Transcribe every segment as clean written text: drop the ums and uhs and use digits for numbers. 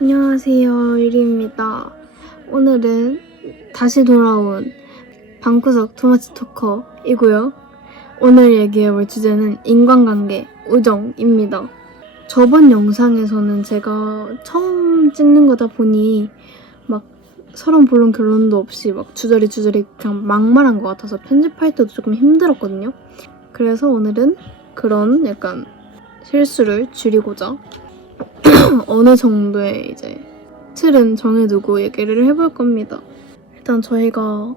안녕하세요, 유리입니다. 오늘은 다시 돌아온 방구석 투머치 토커이고요. 오늘 얘기해볼 주제는 인간관계, 우정입니다. 저번 영상에서는 제가 처음 찍는 거다 보니 막 서론 본론 결론도 없이 막 주저리 그냥 막말한 것 같아서 편집할 때도 조금 힘들었거든요. 그래서 오늘은 그런 약간 실수를 줄이고자 어느 정도의 이제 틀은 정해두고 얘기를 해볼 겁니다. 일단 저희가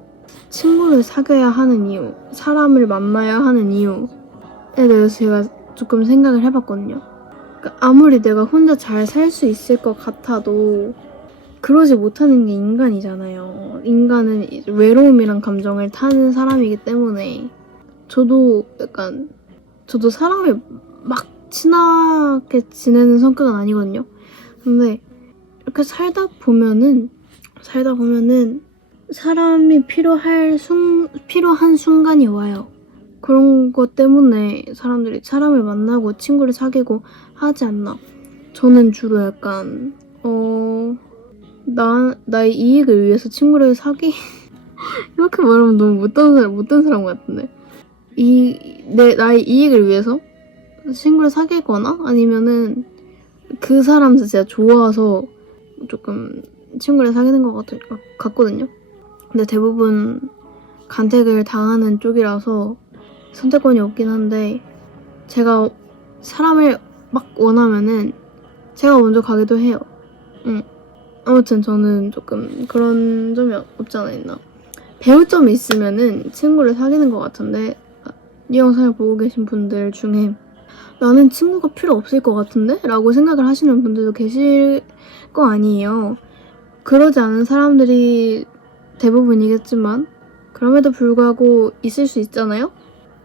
친구를 사귀어야 하는 이유, 사람을 만나야 하는 이유에 대해서 제가 조금 생각을 해봤거든요. 그러니까 아무리 내가 혼자 잘 살 수 있을 것 같아도 그러지 못하는 게 인간이잖아요. 인간은 외로움이란 감정을 타는 사람이기 때문에 저도 사람을 막 친하게 지내는 성격은 아니거든요. 근데 이렇게 살다 보면은 사람이 필요한 순간이 와요. 그런 것 때문에 사람들이 사람을 만나고 친구를 사귀고 하지 않나. 저는 주로 약간 나의 이익을 위해서 친구를 이렇게 말하면 너무 못된 사람 같은데. 나의 이익을 위해서 친구를 사귀거나 아니면은 그 사람 자체가 좋아서 조금 친구를 사귀는 것 같거든요. 근데 대부분 간택을 당하는 쪽이라서 선택권이 없긴 한데 제가 사람을 막 원하면은 제가 먼저 가기도 해요. 아무튼 저는 조금 그런 점이 없지 않아 있나. 배울 점이 있으면은 친구를 사귀는 것 같은데 이 영상을 보고 계신 분들 중에 나는 친구가 필요 없을 것 같은데? 라고 생각을 하시는 분들도 계실 거 아니에요. 그러지 않은 사람들이 대부분이겠지만 그럼에도 불구하고 있을 수 있잖아요?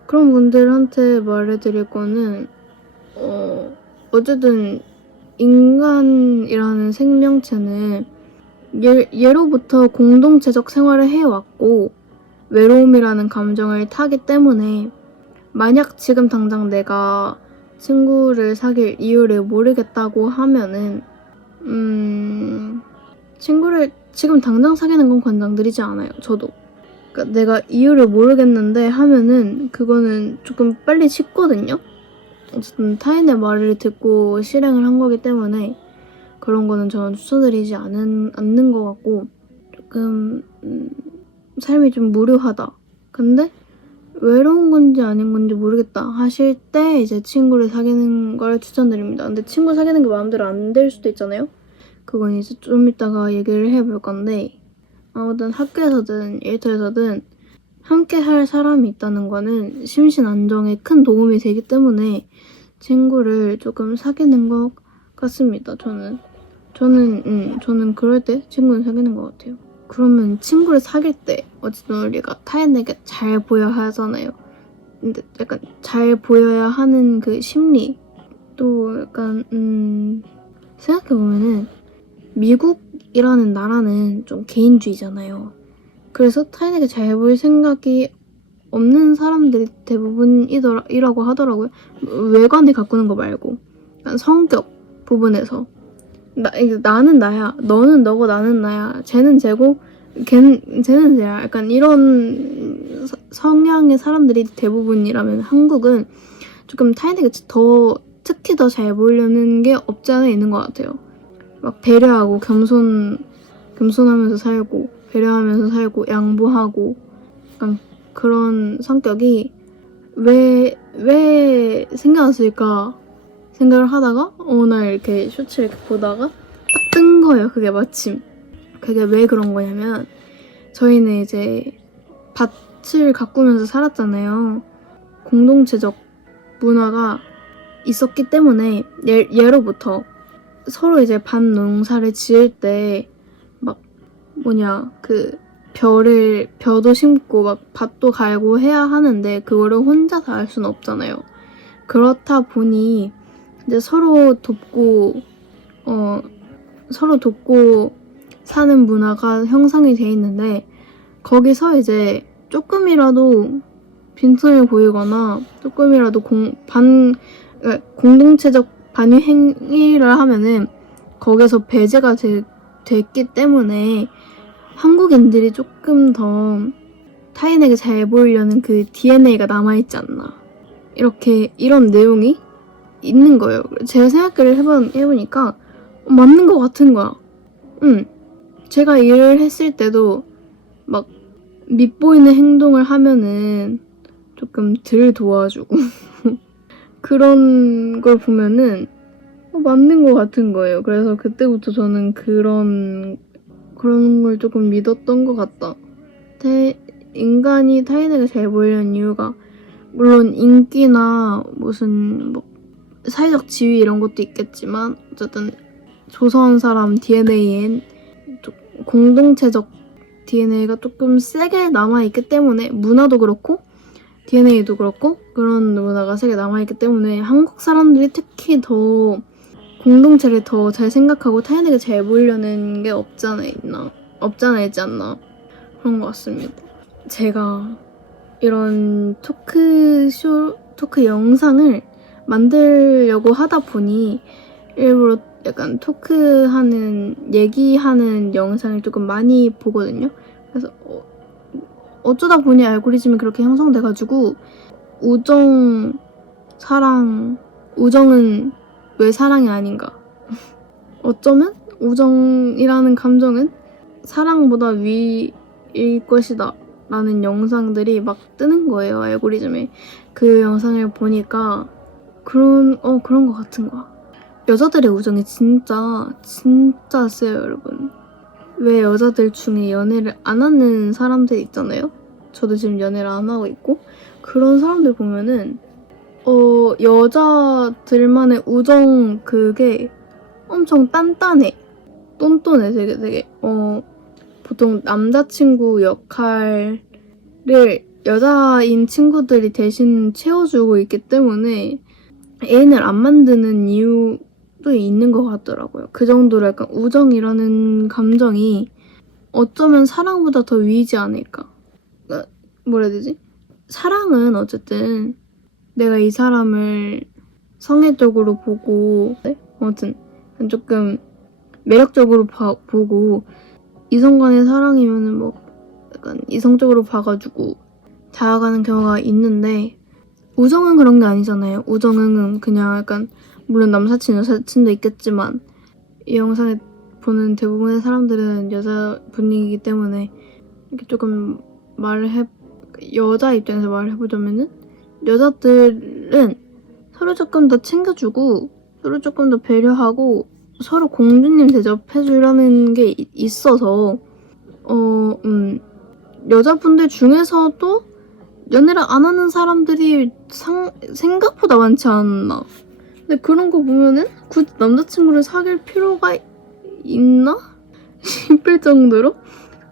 그런 분들한테 말해드릴 거는 어쨌든 인간이라는 생명체는 예로부터 공동체적 생활을 해왔고 외로움이라는 감정을 타기 때문에 만약 지금 당장 내가 친구를 사귈 이유를 모르겠다고 하면은 친구를 지금 당장 사귀는 건 권장드리지 않아요. 저도. 그러니까 내가 이유를 모르겠는데 하면은 그거는 조금 빨리 식거든요. 어쨌든 타인의 말을 듣고 실행을 한 거기 때문에 그런 거는 저는 추천드리지 않는 것 같고 조금 삶이 좀 무료하다. 근데 외로운 건지 아닌 건지 모르겠다 하실 때 이제 친구를 사귀는 걸 추천드립니다. 근데 친구 사귀는 게 마음대로 안 될 수도 있잖아요? 그건 이제 좀 이따가 얘기를 해볼 건데 아무튼 학교에서든 일터에서든 함께 할 사람이 있다는 거는 심신 안정에 큰 도움이 되기 때문에 친구를 조금 사귀는 것 같습니다. 저는 그럴 때 친구를 사귀는 것 같아요. 그러면 친구를 사귈 때 어쨌든 우리가 타인에게 잘 보여야 하잖아요. 근데 약간 잘 보여야 하는 그 심리 또 약간 생각해보면은 미국이라는 나라는 좀 개인주의잖아요. 그래서 타인에게 잘 보일 생각이 없는 사람들이 대부분이라고 하더라고요. 외관을 가꾸는 거 말고 약간 성격 부분에서 나는 나야, 너는 너고 나는 나야, 쟤는 쟤고 쟤는 쟤야. 약간 이런 성향의 사람들이 대부분이라면 한국은 조금 타인에게 특히 더 잘 보이려는 게 없지 않아 있는 것 같아요. 막 배려하고 겸손하면서 살고 배려하면서 살고 양보하고 약간 그런 성격이 왜 생겨났을까 생각을 하다가 어느 날 이렇게 쇼츠를 이렇게 보다가 딱 뜬 거예요. 그게 마침. 그게 왜 그런 거냐면 저희는 이제 밭을 가꾸면서 살았잖아요. 공동체적 문화가 있었기 때문에 예로부터 서로 이제 밭 농사를 지을 때 막 벼도 심고 막 밭도 갈고 해야 하는데 그거를 혼자 다 할 수는 없잖아요. 그렇다 보니 이제 서로 돕고 사는 문화가 형성이 돼 있는데 거기서 이제 조금이라도 빈틈을 보이거나 조금이라도 공동체적 반유 행위를 하면은 거기서 배제가 됐기 때문에 한국인들이 조금 더 타인에게 잘 보이려는 그 DNA가 남아있지 않나. 이런 내용이 있는 거예요. 제가 생각을 해보니까 맞는 것 같은 거야. 제가 일을 했을 때도 막 밉보이는 행동을 하면은 조금 덜 도와주고 그런 걸 보면은 맞는 것 같은 거예요. 그래서 그때부터 저는 그런 걸 조금 믿었던 것 같다. 인간이 타인에게 잘 보이려는 이유가 물론 인기나 무슨 뭐 사회적 지위 이런 것도 있겠지만 어쨌든 조선 사람 DNA엔 공동체적 DNA가 조금 세게 남아있기 때문에 문화도 그렇고 DNA도 그렇고 그런 문화가 세게 남아있기 때문에 한국 사람들이 특히 더 공동체를 더 잘 생각하고 타인에게 잘 보이려는 게 없지 않나 그런 것 같습니다. 제가 이런 토크 영상을 만들려고 하다 보니 일부러 약간 얘기하는 영상을 조금 많이 보거든요. 그래서 어쩌다 보니 알고리즘이 그렇게 형성돼가지고 우정은 왜 사랑이 아닌가? 어쩌면 우정이라는 감정은 사랑보다 위일 것이다 라는 영상들이 막 뜨는 거예요, 알고리즘에. 그 영상을 보니까 그런 것 같은 거야. 여자들의 우정이 진짜 세요, 여러분. 왜 여자들 중에 연애를 안 하는 사람들 있잖아요? 저도 지금 연애를 안 하고 있고 그런 사람들 보면은 여자들만의 우정 그게 엄청 똔똔해. 똔똔해 되게 보통 남자친구 역할을 여자인 친구들이 대신 채워주고 있기 때문에 애인을 안 만드는 이유도 있는 것 같더라고요. 그 정도로 약간 우정이라는 감정이 어쩌면 사랑보다 더 위이지 않을까. 그러니까 뭐라 해야 되지? 사랑은 어쨌든 내가 이 사람을 성애적으로 보고 아무튼 조금 매력적으로 보고 이성 간의 사랑이면은 뭐 약간 이성적으로 봐가지고 다가가는 경우가 있는데 우정은 그런 게 아니잖아요. 우정은 그냥 약간 물론 남사친 여사친도 있겠지만 이 영상을 보는 대부분의 사람들은 여자분이기 때문에 이렇게 조금 여자 입장에서 말을 해보자면은 여자들은 서로 조금 더 챙겨주고 서로 조금 더 배려하고 서로 공주님 대접해주려는 게 있어서 여자분들 중에서도 연애를 안 하는 사람들이 생각보다 많지 않나. 근데 그런 거 보면은 굳이 남자친구를 사귈 필요가 있나? 싶을 정도로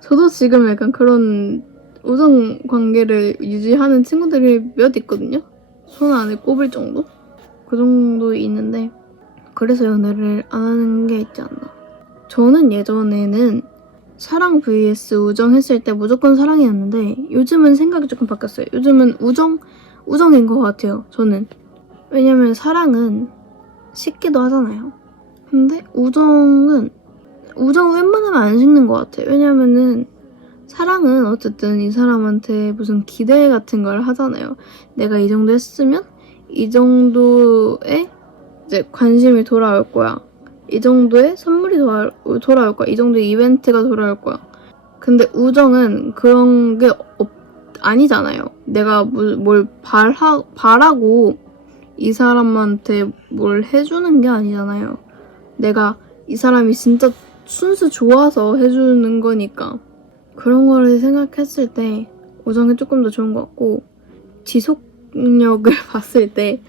저도 지금 약간 그런 우정 관계를 유지하는 친구들이 몇 있거든요. 손 안에 꼽을 정도? 그 정도 있는데 그래서 연애를 안 하는 게 있지 않나. 저는 예전에는 사랑 vs 우정 했을 때 무조건 사랑이었는데 요즘은 생각이 조금 바뀌었어요. 요즘은 우정인 것 같아요. 저는. 왜냐면 사랑은 식기도 하잖아요. 근데 우정은 웬만하면 안 식는 것 같아요. 왜냐면은 사랑은 어쨌든 이 사람한테 무슨 기대 같은 걸 하잖아요. 내가 이 정도 했으면 이 정도의 이제 관심이 돌아올 거야. 이 정도의 선물이 돌아올 거야. 이 정도의 이벤트가 돌아올 거야. 근데 우정은 그런 게 아니잖아요. 내가 뭘 바라고 이 사람한테 뭘 해주는 게 아니잖아요. 내가 이 사람이 진짜 순수 좋아서 해주는 거니까. 그런 거를 생각했을 때 우정이 조금 더 좋은 것 같고 지속력을 봤을 때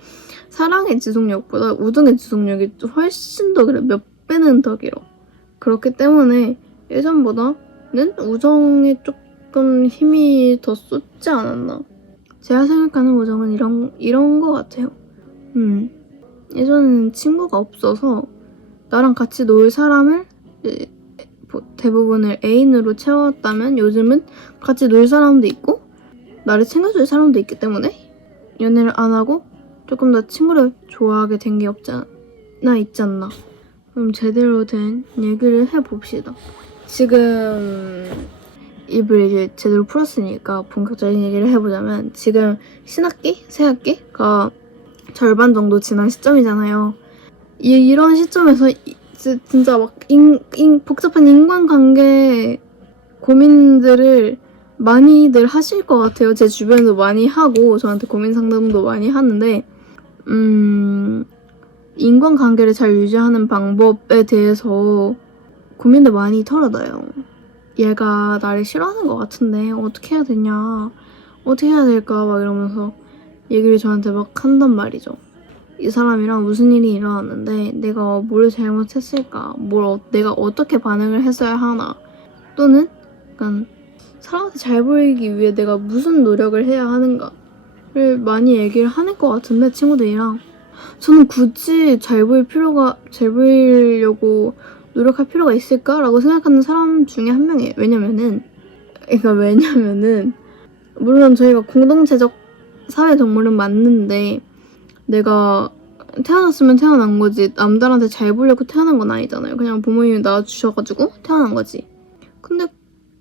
사랑의 지속력보다 우정의 지속력이 훨씬 더 길어. 몇 배는 더 길어. 그렇기 때문에 예전보다는 우정에 조금 힘이 더 쏟지 않았나. 제가 생각하는 우정은 이런 것 같아요. 예전에는 친구가 없어서 나랑 같이 놀 사람을 대부분을 애인으로 채웠다면 요즘은 같이 놀 사람도 있고 나를 챙겨줄 사람도 있기 때문에 연애를 안 하고 조금 더 친구를 좋아하게 된 게 있지 않나. 그럼 제대로 된 얘기를 해봅시다. 지금 입을 이제 제대로 풀었으니까 본격적인 얘기를 해보자면 지금 신학기? 새학기가 절반 정도 지난 시점이잖아요. 이런 시점에서 진짜 막 복잡한 인간관계 고민들을 많이들 하실 것 같아요. 제 주변에도 많이 하고 저한테 고민 상담도 많이 하는데 인간관계를 잘 유지하는 방법에 대해서 고민도 많이 털어놔요. 얘가 나를 싫어하는 것 같은데 어떻게 해야 되냐, 어떻게 해야 될까 막 이러면서 얘기를 저한테 막 한단 말이죠. 이 사람이랑 무슨 일이 일어났는데 내가 뭘 잘못했을까, 내가 어떻게 반응을 했어야 하나, 또는 약간 사람한테 잘 보이기 위해 내가 무슨 노력을 해야 하는가를 많이 얘기를 하는 것 같은데, 친구들이랑 저는 굳이 잘 보이려고 노력할 필요가 있을까라고 생각하는 사람 중에 한 명이에요. 왜냐면은 물론 저희가 공동체적 사회 동물은 맞는데 내가 태어났으면 태어난 거지 남들한테 잘 보려고 태어난 건 아니잖아요. 그냥 부모님이 낳아주셔가지고 태어난 거지. 근데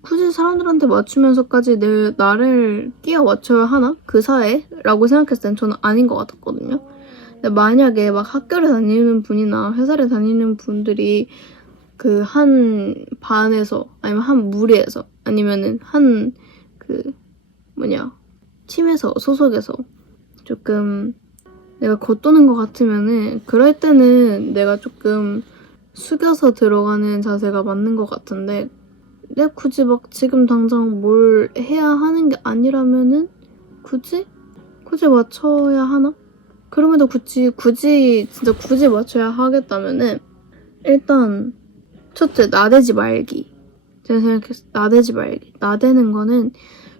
굳이 사람들한테 맞추면서까지 나를 끼워 맞춰야 하나? 그 사회라고 생각했을 땐 저는 아닌 것 같았거든요. 근데 만약에 막 학교를 다니는 분이나 회사를 다니는 분들이 그 한 반에서 아니면 한 무리에서 아니면은 팀에서 소속에서 조금 내가 겉도는 것 같으면은 그럴 때는 내가 조금 숙여서 들어가는 자세가 맞는 것 같은데, 내가 굳이 막 지금 당장 뭘 해야 하는 게 아니라면은 굳이 맞춰야 하나? 그럼에도 진짜 굳이 맞춰야 하겠다면은 일단 첫째, 나대지 말기. 제가 생각했을 때 나대지 말기. 나대는 거는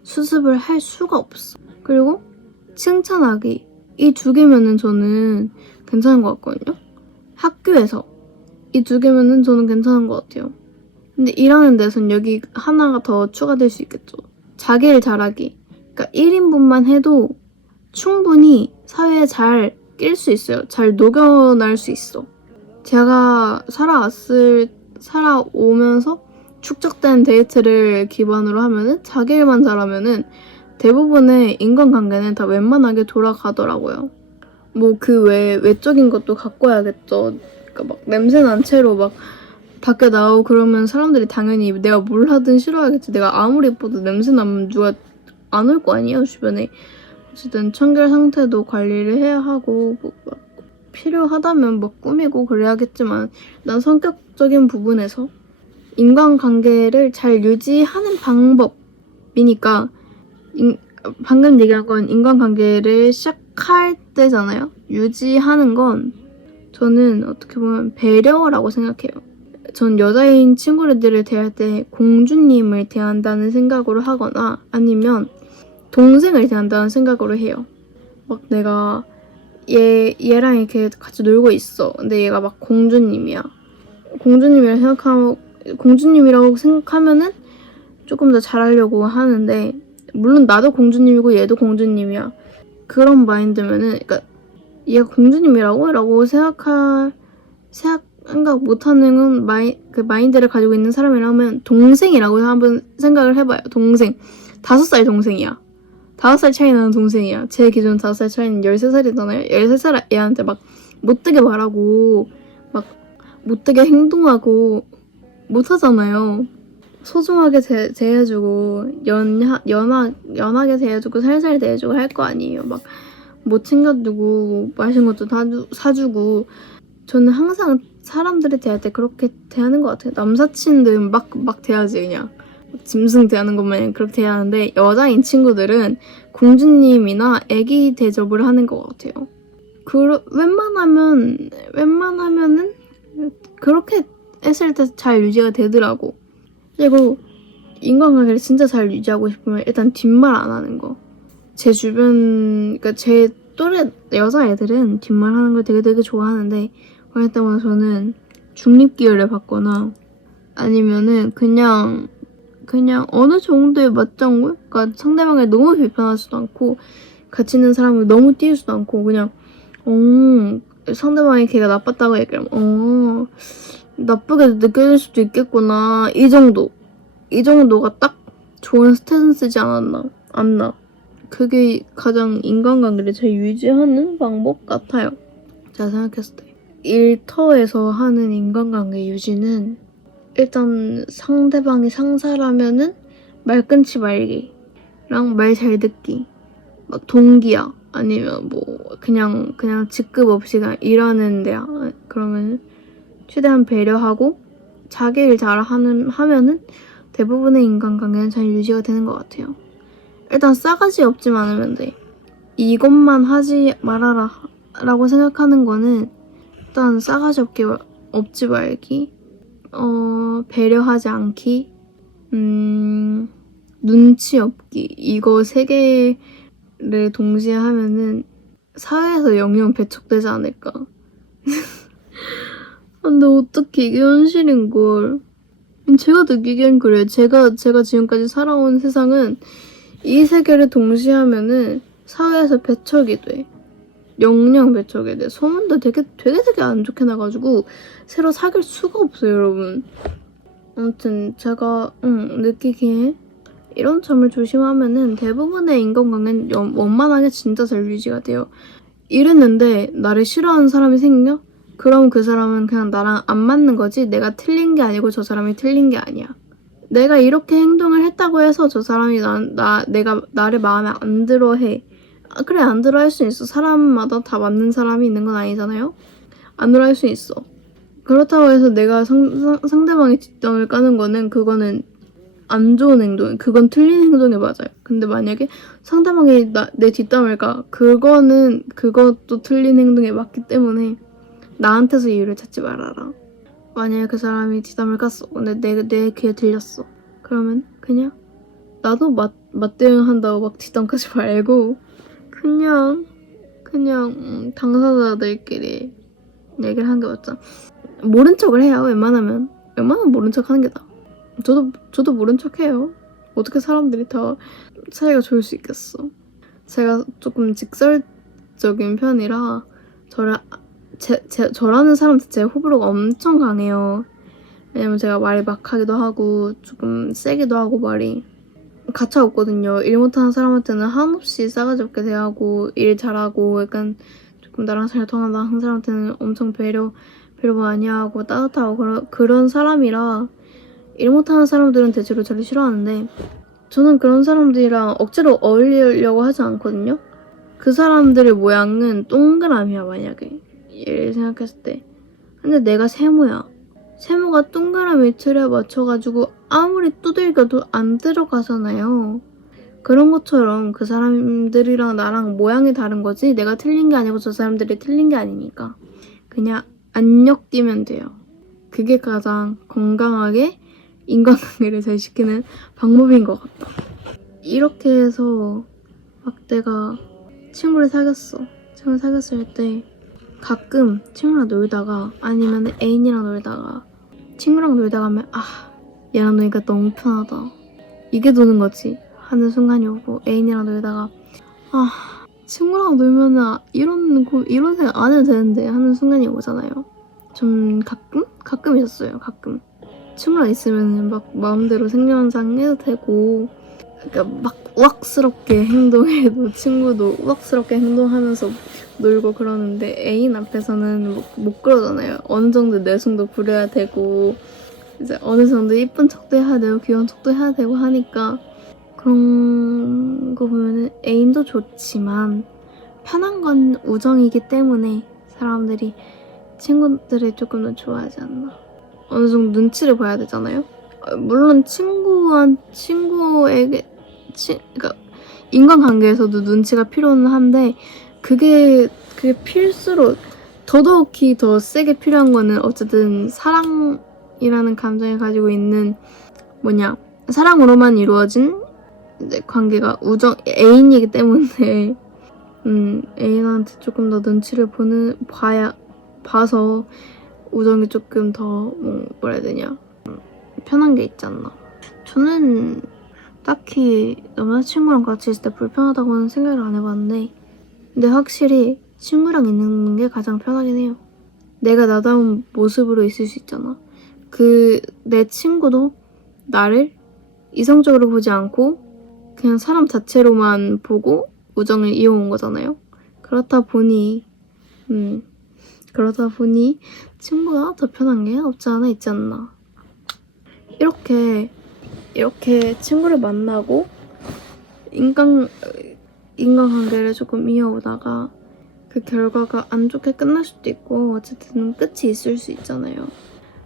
수습을 할 수가 없어. 그리고 칭찬하기. 이 두 개면은 저는 괜찮은 것 같거든요. 학교에서 이 두 개면은 저는 괜찮은 것 같아요. 근데 일하는 데선 여기 하나가 더 추가될 수 있겠죠. 자기 일 잘하기. 그러니까 1인분만 해도 충분히 사회에 잘 낄 수 있어요. 잘 녹여날 수 있어. 제가 살아오면서 축적된 데이터를 기반으로 하면은 자기 일만 잘하면은 대부분의 인간관계는 다 웬만하게 돌아가더라고요. 뭐 그 외적인 것도 가꿔야겠죠. 그러니까 막 냄새 난 채로 막 밖에 나오고 그러면 사람들이 당연히 내가 뭘 하든 싫어하겠지. 내가 아무리 예뻐도 냄새 나면 누가 안 올 거 아니에요, 주변에. 어쨌든 청결 상태도 관리를 해야 하고 막 필요하다면 막 꾸미고 그래야겠지만, 난 성격적인 부분에서 인간관계를 잘 유지하는 방법이니까 방금 얘기한 건 인간관계를 시작할 때잖아요. 유지하는 건 저는 어떻게 보면 배려라고 생각해요. 전 여자인 친구들을 대할 때 공주님을 대한다는 생각으로 하거나 아니면 동생을 대한다는 생각으로 해요. 막 내가 얘랑 이렇게 같이 놀고 있어. 근데 얘가 막 공주님이라고 생각하면은 조금 더 잘하려고 하는데, 물론 나도 공주님이고 얘도 공주님이야. 그런 마인드면은, 그러니까 얘가 공주님이라고? 라고 생각 못하는 그 마인드를 가지고 있는 사람이라면 동생이라고 한번 생각을 해봐요. 동생. 5살 동생이야. 5살 차이 나는 동생이야. 제 기준 5살 차이는 13살이잖아요. 13살 애한테 막 못되게 말하고 막 못되게 행동하고 못하잖아요. 소중하게 대해주고 연하게 대해주고 살살 대해주고 할 거 아니에요. 막 못 챙겨주고 맛있는 것도 다 사주고. 저는 항상 사람들을 대할 때 그렇게 대하는 것 같아요. 남사친들은 막 대하지, 그냥 짐승 대하는 것만 그렇게 대하는데, 여자인 친구들은 공주님이나 애기 대접을 하는 것 같아요. 웬만하면은 그렇게 했을 때 잘 유지가 되더라고. 그리고 인간관계를 진짜 잘 유지하고 싶으면 일단 뒷말 안 하는 거. 제 주변, 그러니까 제 또래 여자애들은 뒷말 하는 걸 되게 좋아하는데, 그럴 때마다 저는 중립기회를 받거나 아니면은 그냥 어느 정도의 맞장구? 그러니까 상대방을 너무 비판하지도 않고 같이 있는 사람을 너무 띄우지도 않고 그냥 상대방이 걔가 나빴다고 얘기하면 나쁘게 느껴질 수도 있겠구나. 이 정도가 딱 좋은 스탠스지 않나. 그게 가장 인간관계를 잘 유지하는 방법 같아요. 제가 생각했을 때. 일터에서 하는 인간관계 유지는 일단 상대방이 상사라면은 말 끊지 말기랑 말 잘 듣기. 막 동기야. 아니면 뭐 그냥 직급 없이 그냥 일하는 데야. 그러면 최대한 배려하고 자기 일 하면은 대부분의 인간관계는 잘 유지가 되는 것 같아요. 일단 싸가지 없지만 않으면 돼. 이것만 하지 말아라 라고 생각하는 거는 일단 싸가지 없지 말기, 배려하지 않기, 눈치 없기. 이거 세 개를 동시에 하면은 사회에서 영영 배척되지 않을까. 근데 어떻게 이게 현실인걸. 제가 느끼기엔 그래요. 제가 지금까지 살아온 세상은 이 세 개를 동시에 하면은 사회에서 배척이 돼. 영영 배척이 돼. 소문도 되게 안 좋게 나가지고 새로 사귈 수가 없어요, 여러분. 아무튼 제가 느끼기에 이런 점을 조심하면은 대부분의 인간관계는 원만하게 진짜 잘 유지가 돼요. 이랬는데 나를 싫어하는 사람이 생겨? 그럼 그 사람은 그냥 나랑 안 맞는 거지 내가 틀린 게 아니고 저 사람이 틀린 게 아니야. 내가 이렇게 행동을 했다고 해서 저 사람이 내가 나를 마음에 안 들어 해. 그래, 안 들어 할 수 있어. 사람마다 다 맞는 사람이 있는 건 아니잖아요? 안 들어 할 수 있어. 그렇다고 해서 내가 상대방의 뒷담을 까는 거는 그거는 안 좋은 행동, 그건 틀린 행동이 맞아요. 근데 만약에 상대방이 내 뒷담을 까, 그것도 틀린 행동에 맞기 때문에 나한테서 이유를 찾지 말아라. 만약에 그 사람이 뒷담을 깠어. 근데 내 귀에 들렸어. 그러면 그냥 나도 맞대응한다고 막 뒷담 까지 말고 그냥 당사자들끼리 얘기를 하는 게 맞죠. 모른 척을 해요. 웬만하면 모른 척 하는 게 나아. 저도 모른 척 해요. 어떻게 사람들이 다 사이가 좋을 수 있겠어. 제가 조금 직설적인 편이라 저라는 사람 자체의 호불호가 엄청 강해요. 왜냐면 제가 말이 막하기도 하고 조금 세기도 하고 말이 가차 없거든요. 일 못하는 사람한테는 한없이 싸가지 없게 대하고 일 잘하고 약간 조금 나랑 잘 통한다 하는 사람한테는 엄청 배려 많이 하고 따뜻하고 그런 사람이라 일 못하는 사람들은 대체로 저를 싫어하는데 저는 그런 사람들이랑 억지로 어울리려고 하지 않거든요. 그 사람들의 모양은 동그라미야, 만약에 얘를 생각했을 때. 근데 내가 세모야. 세모가 동그라미 틀에 맞춰가지고 아무리 두들겨도 안 들어가잖아요. 그런 것처럼 그 사람들이랑 나랑 모양이 다른 거지 내가 틀린 게 아니고 저 사람들이 틀린 게 아니니까 그냥 안 엮이면 돼요. 그게 가장 건강하게 인간관계를 잘 시키는 방법인 것 같다. 이렇게 해서 막 내가 친구를 사귀었을 때 가끔 친구랑 놀다가 아니면 애인이랑 놀다가 친구랑 놀다가 하면 얘랑 노니까 너무 편하다. 이게 도는 거지 하는 순간이 오고 애인이랑 놀다가 친구랑 놀면은 이런 생각 안 해도 되는데 하는 순간이 오잖아요. 좀 가끔 있었어요. 가끔 친구랑 있으면 막 마음대로 생리현상 해도 되고 그러니까 막 우악스럽게 행동해도 친구도 우악스럽게 행동하면서 놀고 그러는데 애인 앞에서는 못 그러잖아요. 어느 정도 내숭도 부려야 되고 이제 어느 정도 이쁜 척도 해야 되고 귀여운 척도 해야 되고 하니까 그런 거 보면은 애인도 좋지만 편한 건 우정이기 때문에 사람들이 친구들을 조금 더 좋아하지 않나. 어느 정도 눈치를 봐야 되잖아요. 물론 친구에게 그러니까 인간관계에서도 눈치가 필요는 한데 그게 필수로 더더욱이 더 세게 필요한 거는 어쨌든 사랑이라는 감정을 가지고 있는 사랑으로만 이루어진 이제 관계가 애인이기 때문에 애인한테 조금 더 눈치를 봐서 우정이 조금 더 뭐라 해야 되냐 편한 게 있지 않나. 저는 딱히 남자친구랑 같이 있을 때 불편하다고는 생각을 안 해봤는데 근데 확실히 친구랑 있는 게 가장 편하긴 해요. 내가 나다운 모습으로 있을 수 있잖아. 내 친구도 나를 이성적으로 보지 않고 그냥 사람 자체로만 보고 우정을 이어온 거잖아요. 그렇다 보니 친구가 더 편한 게 없지 않아 있지 않나. 이렇게 친구를 만나고 인간관계를 조금 이어오다가 그 결과가 안 좋게 끝날 수도 있고 어쨌든 끝이 있을 수 있잖아요.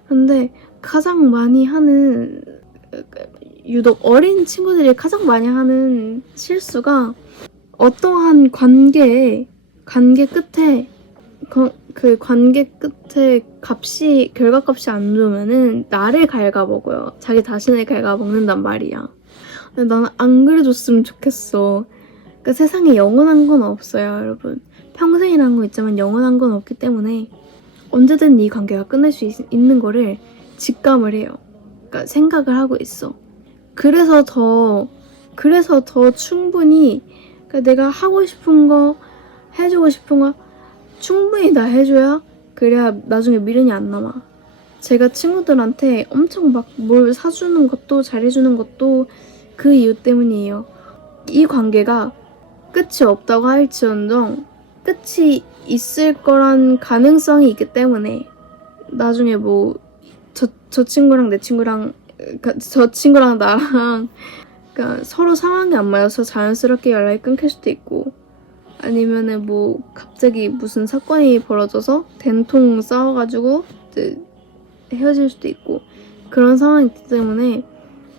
근데 가장 많이 하는, 유독 어린 친구들이 가장 많이 하는 실수가 어떠한 관계 끝에 그 관계 끝에 결과값이 안 좋으면은 나를 갉아먹어요. 자기 자신을 갉아먹는단 말이야. 근데 나는 안 그래줬으면 좋겠어. 그러니까 세상에 영원한 건 없어요, 여러분. 평생이라는 거 있지만 영원한 건 없기 때문에 언제든 이 관계가 끝날 수 있는 거를 직감을 해요. 그러니까 생각을 하고 있어. 그래서 더 충분히, 그러니까 내가 하고 싶은 거, 해주고 싶은 거 충분히 다 해줘야 그래야 나중에 미련이 안 남아. 제가 친구들한테 엄청 막 뭘 사주는 것도 잘해주는 것도 그 이유 때문이에요. 이 관계가 끝이 없다고 할지언정 끝이 있을 거란 가능성이 있기 때문에 나중에 뭐 저 친구랑 내 친구랑, 그러니까 저 친구랑 나랑 그러니까 서로 상황이 안 맞아서 자연스럽게 연락이 끊길 수도 있고, 아니면은 뭐 갑자기 무슨 사건이 벌어져서 된통 싸워가지고 이제 헤어질 수도 있고, 그런 상황이 있기 때문에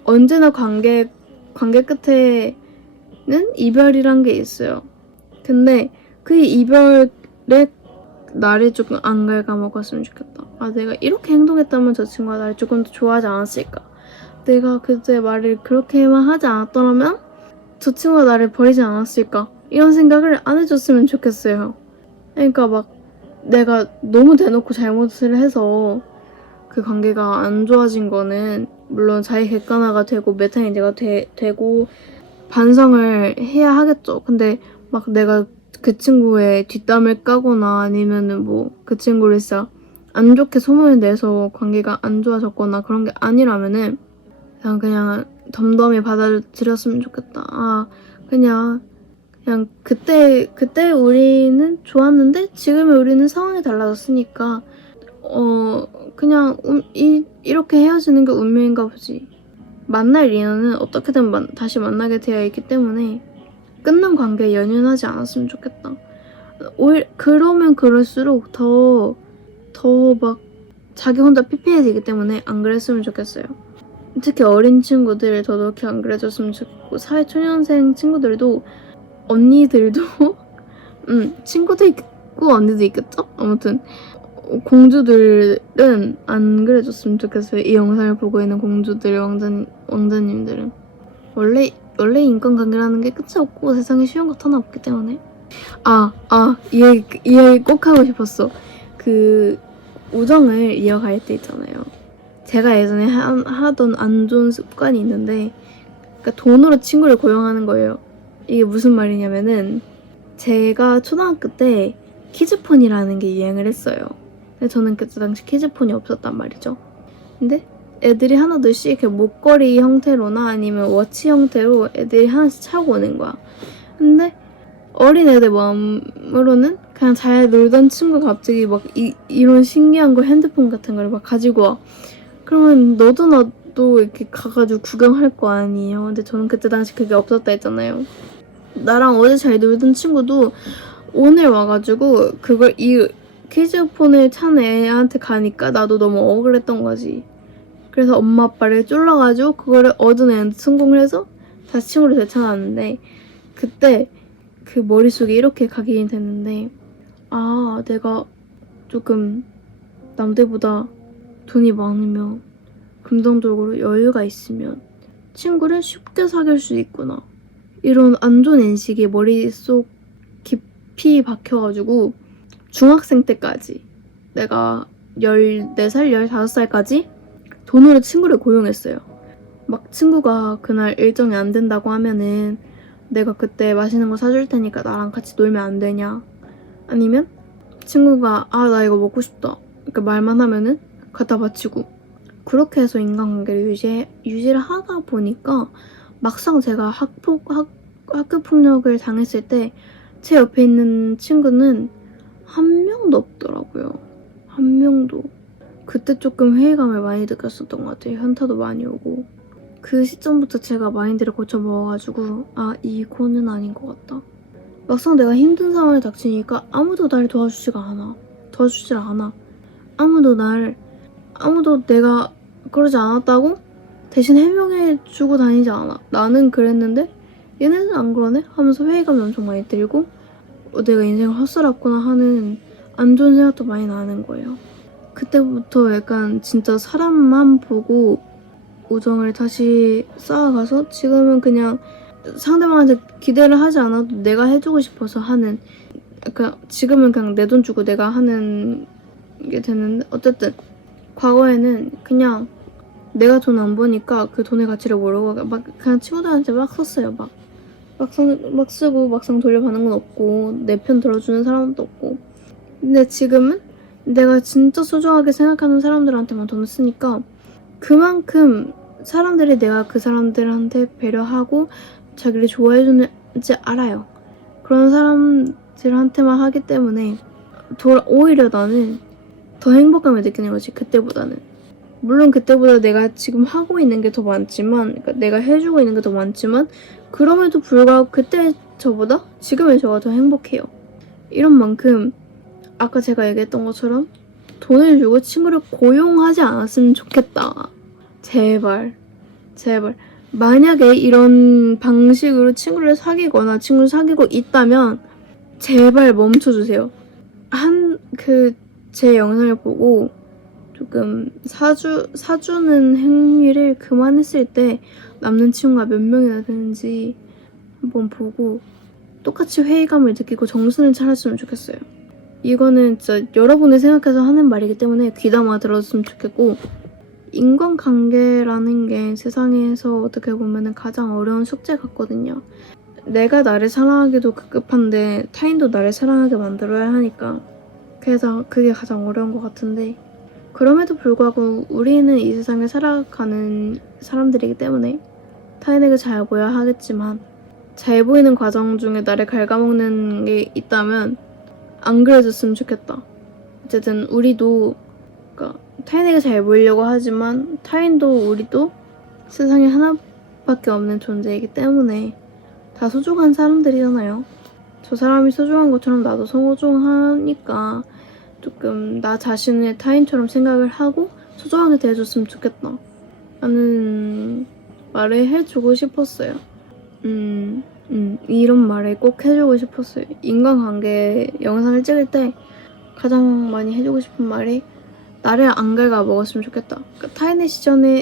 언제나 관계 끝에는 이별이란 게 있어요. 근데 그 이별에 나를 조금 안 갉아먹었으면 좋겠다. 아, 내가 이렇게 행동했다면 저 친구가 나를 조금 더 좋아하지 않았을까? 내가 그때 말을 그렇게만 하지 않았더라면 저 친구가 나를 버리지 않았을까? 이런 생각을 안 해줬으면 좋겠어요. 그러니까 막 내가 너무 대놓고 잘못을 해서 그 관계가 안 좋아진 거는 물론 자기 객관화가 되고 메타인지가 되고 반성을 해야 하겠죠. 근데 막 내가 그 친구의 뒷담을 까거나 아니면은 뭐 그 친구를 진짜 안 좋게 소문을 내서 관계가 안 좋아졌거나 그런 게 아니라면은 그냥 덤덤히 받아들였으면 좋겠다. 아, 그냥 그때 우리는 좋았는데 지금의 우리는 상황이 달라졌으니까 그냥 이렇게 헤어지는 게 운명인가 보지. 만날 인연은 어떻게든 다시 만나게 되어 있기 때문에 끝난 관계에 연연하지 않았으면 좋겠다. 오히려 그러면 그럴수록 더 막 자기 혼자 피폐해지기 때문에 안 그랬으면 좋겠어요. 특히 어린 친구들 더더욱이 안 그래줬으면 좋겠고, 사회초년생 친구들도 언니들도 친구도 있고 언니도 있겠죠? 아무튼 공주들은 안 그래줬으면 좋겠어요. 이 영상을 보고 있는 공주들, 왕자님들은 원래 인간관계라는 게 끝이 없고 세상에 쉬운 것 하나 없기 때문에. 이 얘기 꼭 하고 싶었어. 그 우정을 이어갈 때 있잖아요. 제가 예전에 하던 안 좋은 습관이 있는데, 그러니까 돈으로 친구를 고용하는 거예요. 이게 무슨 말이냐면은 제가 초등학교 때 키즈폰이라는 게 유행을 했어요. 근데 저는 그때 당시 키즈폰이 없었단 말이죠. 근데 애들이 하나둘씩 이렇게 목걸이 형태로나 아니면 워치 형태로 애들이 하나씩 차고 오는 거야. 근데 어린 애들 마음으로는 그냥 잘 놀던 친구가 갑자기 막 이런 신기한 거, 핸드폰 같은 걸 막 가지고 와. 그러면 너도 나도 이렇게 가가지고 구경할 거 아니에요. 근데 저는 그때 당시 그게 없었다 했잖아요. 나랑 어제 잘 놀던 친구도 오늘 와가지고 이 키즈폰을 찬 애한테 가니까 나도 너무 억울했던 거지. 그래서 엄마 아빠를 쫄라가지고 그거를 얻은 애한테 성공을 해서 다시 친구를 되찾았는데, 그때 그 머릿속에 이렇게 각인이 됐는데, 아, 내가 조금 남들보다 돈이 많으면, 금전적으로 여유가 있으면 친구를 쉽게 사귈 수 있구나. 이런 안 좋은 인식이 머릿속 깊이 박혀가지고 중학생 때까지, 내가 14살, 15살까지 돈으로 친구를 고용했어요. 막 친구가 그날 일정이 안 된다고 하면은 내가 그때 맛있는 거 사줄 테니까 나랑 같이 놀면 안 되냐? 아니면 친구가 나 이거 먹고 싶다 그러니까 말만 하면은 갖다 바치고 그렇게 해서 인간관계를 유지를 하다 보니까 막상 제가 학교 폭력을 당했을 때 제 옆에 있는 친구는 한 명도 없더라고요. 한 명도. 그때 조금 회의감을 많이 느꼈었던 것 같아요. 현타도 많이 오고. 그 시점부터 제가 마인드를 고쳐먹어가지고 이거는 아닌 것 같다. 막상 내가 힘든 상황에 닥치니까 아무도 날 도와주질 않아. 아무도 내가 그러지 않았다고 대신 해명해주고 다니지 않아. 나는 그랬는데 얘네는 안 그러네? 하면서 회의감이 엄청 많이 들고 내가 인생을 헛살았구나 하는 안 좋은 생각도 많이 나는 거예요. 그때부터 약간 진짜 사람만 보고 우정을 다시 쌓아가서 지금은 그냥 상대방한테 기대를 하지 않아도 내가 해주고 싶어서 하는 약간 지금은 그냥 내 돈 주고 내가 하는 게 되는데 어쨌든 과거에는 그냥 내가 돈 안 버니까 그 돈의 가치를 모르고 막 그냥 친구들한테 막 썼어요. 막 쓰고 막상 돌려받는 건 없고 내 편 들어주는 사람도 없고 근데 지금은 내가 진짜 소중하게 생각하는 사람들한테만 돈을 쓰니까 그만큼 사람들이 내가 그 사람들한테 배려하고 자기를 좋아해주는지 알아요. 그런 사람들한테만 하기 때문에 오히려 나는 더 행복감을 느끼는 거지 그때보다는. 물론 그때보다 내가 지금 하고 있는 게 더 많지만 그러니까 내가 해주고 있는 게 더 많지만 그럼에도 불구하고 그때 저보다 지금의 저가 더 행복해요. 이런 만큼 아까 제가 얘기했던 것처럼 돈을 주고 친구를 고용하지 않았으면 좋겠다. 제발. 만약에 이런 방식으로 친구를 사귀거나 친구를 사귀고 있다면 제발 멈춰주세요. 제 영상을 보고 조금 사주는 행위를 그만했을 때 남는 친구가 몇 명이나 되는지 한번 보고 똑같이 회의감을 느끼고 정신을 차렸으면 좋겠어요. 이거는 진짜 여러분이 생각해서 하는 말이기 때문에 귀담아 들었으면 좋겠고 인간관계라는 게 세상에서 어떻게 보면 가장 어려운 숙제 같거든요. 내가 나를 사랑하기도 급급한데 타인도 나를 사랑하게 만들어야 하니까 그래서 그게 가장 어려운 것 같은데 그럼에도 불구하고 우리는 이 세상을 살아가는 사람들이기 때문에 타인에게 잘 보여야 하겠지만 잘 보이는 과정 중에 나를 갉아먹는 게 있다면 안 그래줬으면 좋겠다. 어쨌든 우리도 그러니까 타인에게 잘 보이려고 하지만 타인도 우리도 세상에 하나밖에 없는 존재이기 때문에 다 소중한 사람들이잖아요. 저 사람이 소중한 것처럼 나도 소중하니까 조금 나 자신을 타인처럼 생각을 하고 소중하게 대해줬으면 좋겠다 라는 말을 해주고 싶었어요. 이런 말을 꼭 해주고 싶었어요. 인간관계 영상을 찍을 때 가장 많이 해주고 싶은 말이 나를 안 갉아먹었으면 좋겠다. 그러니까 타인의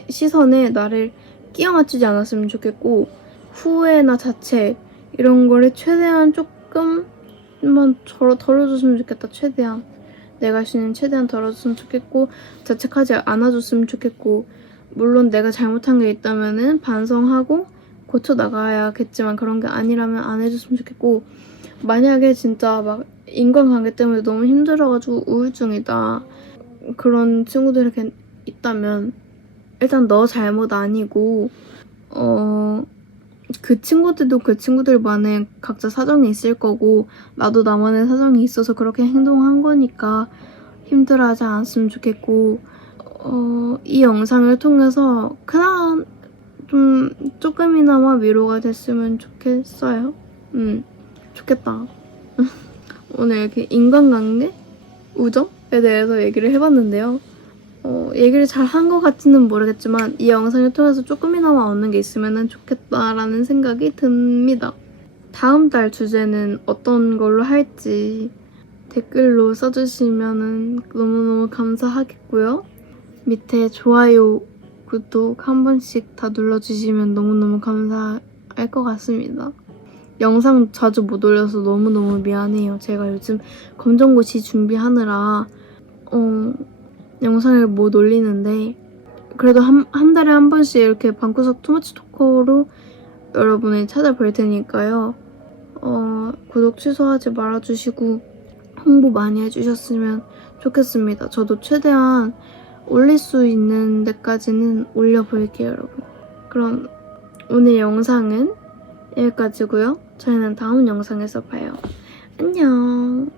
시선에 나를 끼워 맞추지 않았으면 좋겠고 후회나 자책 이런 거를 최대한 조금만 덜어줬으면 좋겠다. 최대한 내가 할 수 있는 최대한 덜어줬으면 좋겠고 자책하지 않아줬으면 좋겠고 물론 내가 잘못한 게 있다면은 반성하고 고쳐 나가야겠지만 그런 게 아니라면 안 해줬으면 좋겠고 만약에 진짜 막 인간관계 때문에 너무 힘들어가지고 우울증이다 그런 친구들이 있다면 일단 너 잘못 아니고 그 친구들도 그 친구들만의 각자 사정이 있을 거고 나도 나만의 사정이 있어서 그렇게 행동한 거니까 힘들어하지 않았으면 좋겠고 이 영상을 통해서 그냥 좀 조금이나마 위로가 됐으면 좋겠어요. 좋겠다. 오늘 이렇게 인간관계? 우정에 대해서 얘기를 해봤는데요. 얘기를 잘 한 것 같지는 모르겠지만 이 영상을 통해서 조금이나마 얻는 게 있으면 좋겠다라는 생각이 듭니다. 다음 달 주제는 어떤 걸로 할지 댓글로 써주시면 너무너무 감사하겠고요. 밑에 좋아요, 구독 한 번씩 다 눌러주시면 너무너무 감사할 것 같습니다. 영상 자주 못 올려서 너무너무 미안해요. 제가 요즘 검정고시 준비하느라 영상을 못 올리는데 그래도 한 달에 한 번씩 이렇게 방구석 투머치 토커로 여러분을 찾아뵐 테니까요. 구독 취소하지 말아주시고 홍보 많이 해주셨으면 좋겠습니다. 저도 최대한 올릴 수 있는 데까지는 올려볼게요, 여러분. 그럼 오늘 영상은 여기까지고요. 저희는 다음 영상에서 봐요. 안녕.